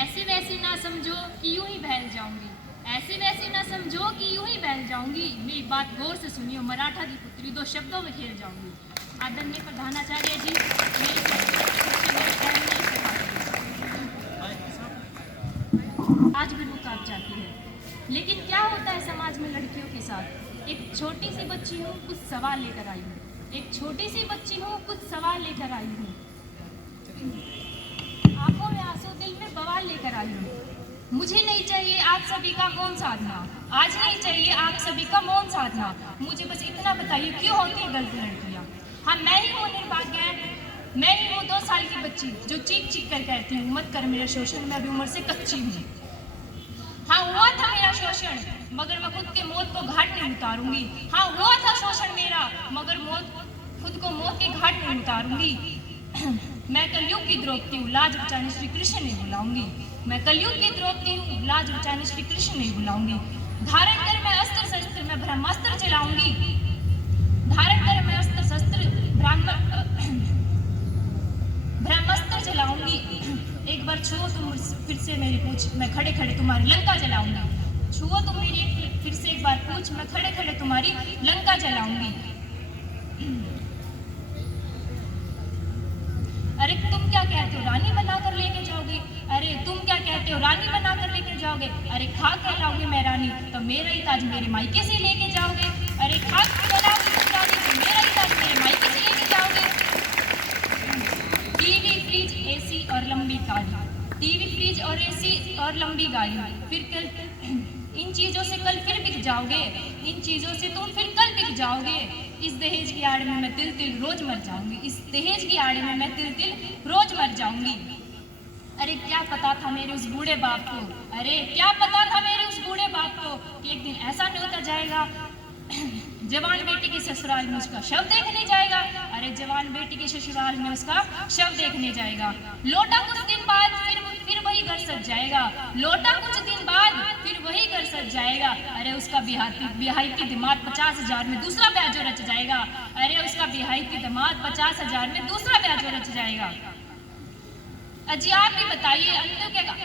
ऐसे वैसे ना समझो कि यूं ही बहल जाऊंगी, ऐसे वैसे ना समझो कि यूं ही बहल जाऊंगी। मेरी बात गौर से सुनियो, मराठा की पुत्री दो शब्दों में खेल जाऊंगी। आदरणीय प्रधानाचार्य जी, मेरी आज भी रुक आप जाती है, लेकिन क्या होता है समाज में लड़कियों के साथ। एक छोटी सी बच्ची हूँ, कुछ सवाल लेकर आई हूँ। एक छोटी सी बच्ची हूँ, कुछ सवाल लेकर आई हूँ। आंखों में आंसू, दिल में बवाल लेकर आई हूँ। मुझे नहीं चाहिए आप सभी का मौन साधना, आज नहीं चाहिए आप सभी का मौन साधना। मुझे बस इतना बताइए, क्यों होती है गलत लड़कियाँ। हाँ, मैं ही हूँ निर्भाग्य, मैं ही हूँ 2 साल की बच्ची जो चीख चीख कर कहती हूँ मत कर मेरा शोषण, मैं अभी उम्र से कच्ची हूँ। हाँ, हुआ था मेरा शोषण, मगर मैं खुद के मौत को घाट नहीं उतारूंगी। हाँ, हुआ था शोषण मेरा, मगर खुद को मौत के घाट नहीं उतारूंगी। मैं कलयुग की द्रौपदी हूँ, लाज बचाने श्री कृष्ण नहीं बुलाऊंगी। मैं कलयुग की द्रौपदी हूँ, लाज बचाने श्री कृष्ण नहीं बुलाऊंगी। धारण कर मैं अस्त्र शस्त्र, मैं ब्रह्मास्त्र चलाऊंगी। धारण कर मैं अस्त्र शस्त्र ब्रह्मास्त्र चलाऊंगी। एक बार छुओ तुम फिर से मेरी पूछ, मैं खड़े खड़े तुम्हारी लंका जलाऊंगी। छुओ तुम मेरी फिर से एक बार पूछ, मैं खड़े खड़े तुम्हारी लंका जलाऊंगी। अरे तुम क्या कहते हो, रानी बनाकर लेके जाओगे। अरे तुम क्या कहते हो, रानी बनाकर लेके जाओगे। अरे खाक कहलाओगे मैं रानी, तो मेरा ही ताज मेरे मायके से लेके जाओगे। अरे खाक कहलाओगे तुम रानी, तो मेरा ही ताज मेरे मायके से लेके जाओगे। टीवी, फ्रिज, एसी और लंबी गाड़ी, टीवी, फ्रिज और एसी और लंबी गाड़ी, फिर कल इन चीजों से कल फिर बिक जाओगे। इन चीजों से तुम फिर कल बिक जाओगे। इस दहेज की आड़ में मैं तिल तिल रोज मर जाऊंगी। इस दहेज की आड़ में मैं तिल तिल रोज मर जाऊंगी। अरे क्या पता था मेरे उस बूढ़े बाप को, अरे क्या पता था मेरे उस बूढ़े बाप को कि एक दिन ऐसा न्योता जाएगा, जवान बेटी के ससुराल में उसका शव देखने जाएगा। अरे जवान बेटी के ससुराल में उसका शव देखने जाएगा। लौटा कुछ दिन बाद फिर वही घर सज जाएगा। लौटा कुछ दिन बाद फिर वही घर सज जाएगा। अरे उसका बिहाई दिमाग 50,000 में दूसरा ब्याजो रच जाएगा। अरे उसका बिहाई दिमाग 50,000 में दूसरा ब्याजो रच जाएगा। अजी आप ही बताइए,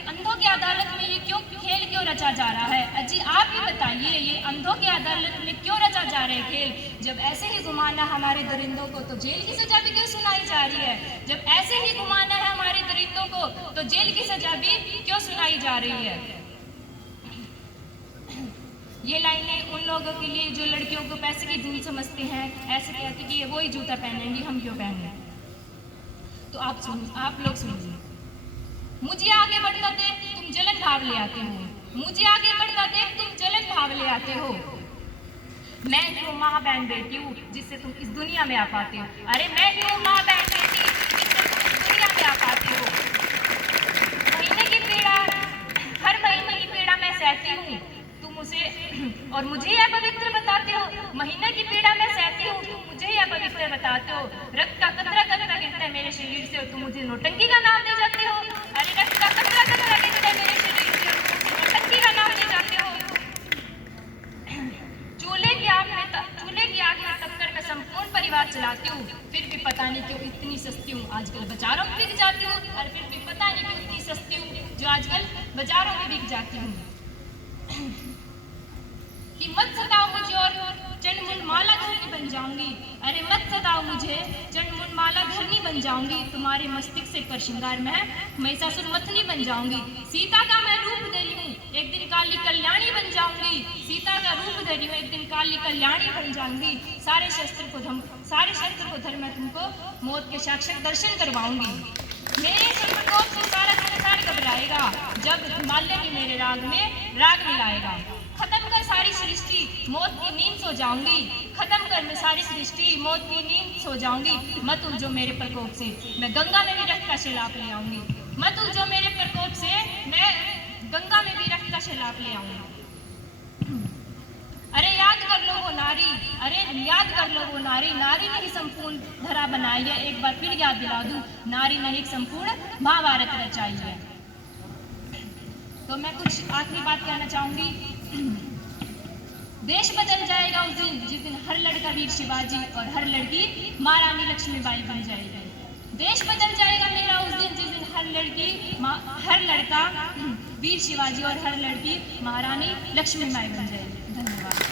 अंधों की अदालत में ये क्यों रचा जा रहा है। अजी आप ही बताइए, ये अंधों की अदालत में क्यों रचा जा रहे खेल। जब ऐसे ही घुमाना हमारे दरिंदों को तो जेल की सजा भी क्यों सुनाई जा रही है। जब ऐसे ही घुमाना है हमारे दरिंदों को तो जेल की सजा भी क्यों सुनाई जा रही है। ये लाइनें उन लोगों के लिए जो लड़कियों को पैसे की धूल समझते हैं, ऐसे कहते कि ये वही जूता पहनेंगी, हम क्यों पहने। तो आप लोग सुनिए। मुझे आगे बढ़ता देख तुम जलन भाव ले आते हो। मुझे आगे बढ़ता देख तुम जलन भाव ले आते हो। मैं ही हूँ माँ बहन बेटी हूँ जिससे तुम इस दुनिया में आ पाते हो। अरे मैं ही हूँ माँ बहन बेटी जिससे तुम इस दुनिया में आ पाते हो। महीने की पीड़ा, हर महीने की पीड़ा मैं सहती हूँ, तुम उसे और मुझे यह पवित्र बताते हो। महीने की पीड़ा मैं सहती हूँ, तुम मुझे यह पवित्र बताते हो। रक्त का कतरा कतरा गिरता है मेरे शरीर से और तुम मुझे नौटंकी का नाम दे जाते हो। अरे रक्त का कतरा कतरा गिरता है मेरे शरीर से और तुम मुझे नौटंकी का नाम दे जाते हो। चूल्हे की आग में तपकर मैं संपूर्ण परिवार चलाती हूँ, फिर भी पता नहीं क्यों इतनी सस्ती हूँ, आजकल बाजारों में बिक जाती हूँ। और फिर भी पता नहीं क्यों इतनी सस्ती हूँ जो आजकल बाजारों में बिक जाती हूँ। कि मत सताओ मुझे और चंडमुंड माला धरनी बन जाऊंगी। अरे मत सताओ मुझे, चंडमुंड माला धरनी बन जाऊंगी। तुम्हारे मस्तिष्क से कर श्रृंगार में महिषासुर मथनी बन जाऊंगी। सीता का मैं रूप धरी हूँ, एक दिन काली कल्याणी बन जाऊंगी। सीता का रूप धरी हूँ, एक दिन काली कल्याणी बन जाऊंगी। सारे शस्त्र को धर मैं तुमको मौत के साक्षात दर्शन करवाऊंगी। मेरे प्रकोप से सारा संसार घबराएगा जब हिमालय ने मेरे राग में राग मिलाएगा। खत्म कर सारी सृष्टि, मौत की नींद सो जाऊंगी। खत्म कर मैं सारी सृष्टि, मौत की नींद सो जाऊंगी। मत उलझो मेरे प्रकोप से, मैं गंगा में भी रक्त का सैलाब ले आऊंगी। मत उलझो मेरे प्रकोप से, मैं गंगा में भी रक्त का सैलाब ले आऊंगी। अरे याद कर लो वो नारी, अरे याद कर लो वो नारी, नारी ने ही संपूर्ण धरा बनाई है। एक बार फिर याद दिला दूं, नारी ने ही संपूर्ण महाभारत रचाई है। तो मैं कुछ आखिरी बात कहना चाहूंगी। देश बदल जाएगा जिस दिन हर लड़का वीर शिवाजी और हर लड़की महारानी लक्ष्मीबाई बन जाएगी। देश बदल जाएगा मेरा उस दिन जिस दिन हर लड़का वीर शिवाजी और हर लड़की महारानी लक्ष्मीबाई बन जाएगी। धन्यवाद।